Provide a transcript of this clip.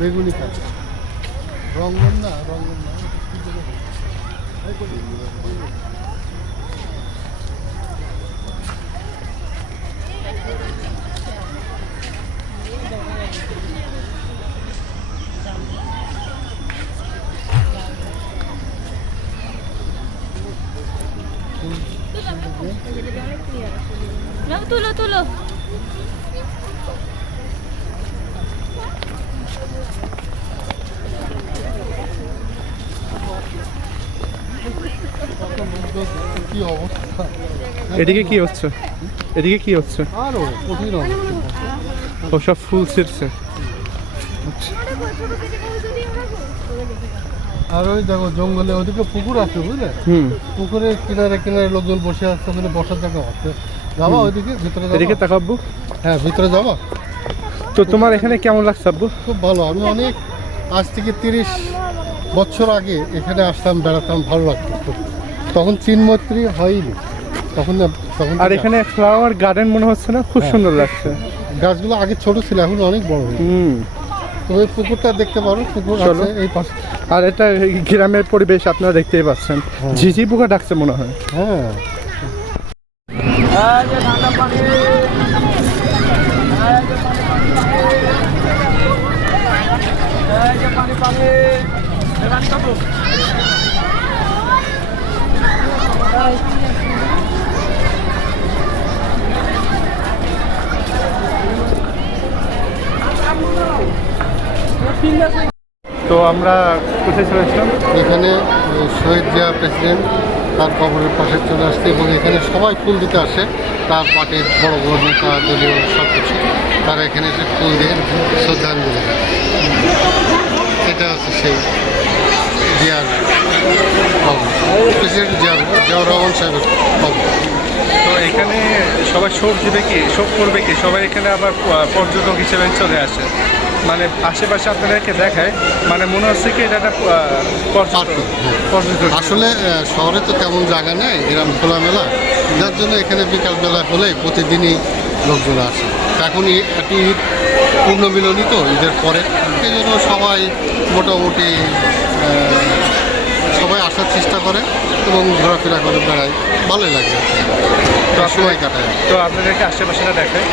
বেগুনি কালার রঙন না রঙন না কি বলে? নাও তুলো তুলো কি অবস্থা এদিকে কি হচ্ছে? এদিকে কি হচ্ছে? আরও কঠিন অবস্থা ওসব ফুল ছিটছে আর ওই দেখো জঙ্গলে ওদিকে পুকুর আছে বুঝলে? হুম। পুকুরের কিনারে কিনারে লোকজন বসে আসছে ওখানে বসার জায়গা আছে। যাবা ওইদিকে? ভিতরে? এদিকে তাকাব্বু হ্যাঁ ভিতরে যাবা? তো তোমার এখানে কেমন লাগছে আব্বু? খুব ভালো। আমি অনেক আজ থেকে তিরিশ বছর আগে এখানে আসতাম বেড়াতাম ভালো লাগতো খুব। তখন চিনমৈত্রী হয়নি। তখন তখন আর এখানে ফ্লাওয়ার গার্ডেন মনে হচ্ছে না? খুব হ্যাঁ। সুন্দর লাগছে। গাছগুলো আগে ছোট ছিল এখন অনেক বড় হয়েছে হুম। তুমি পুকুরটা দেখতে পারো পুকুর আছে এই পাশে। আর এটা এই গ্রামের পরিবেশ আপনারা দেখতেই পাচ্ছেন। হ্যাঁ। ঝিঝি পোকা ডাকছে মনে হয়। হ্যাঁ। তো আমরা কোথায় চলে আসলাম? এখানে শহীদ জিয়া প্রেসিডেন্ট তার কবরের পাশে চলে আসছে এবং এখানে সবাই ফুল দিতে আসে। তার পার্টির বড় বড় নেতা দলীয় সব কিছু। তারা এখানে এসে ফুল দিয়ে শ্রদ্ধাঞ্জলি এটা হচ্ছে সেই জিয়ার প্রেসিডেন্ট জিয়ার জিয়াউর রহমান সাহেবের কবর। তো এখানে সবাই শোক দিবে কি? শোক করবে কি? সবাই এখানে আবার পর্যটক হিসেবে চলে আসে। মানে আশেপাশে আপনাদেরকে দেখায় মানে মনে হচ্ছে কি এটা একটা পর্যটক হ্যাঁ। আসলে শহরে তো তেমন জায়গা নেই গ্রাম খোলামেলা। যার জন্য এখানে বিকালবেলা হলে প্রতিদিনই লোকজন আসে। এখন একটি ঈদ পূর্ণমিলনী তো ঈদের পরে। এই জন্য সবাই মোটামুটি সবাই আসার চেষ্টা করে এবং ঘোরাফেরা করে বেড়ায়। ভালোই লাগে। সময় কাটায়। তো আপনাদেরকে আশেপাশেটা দেখায়।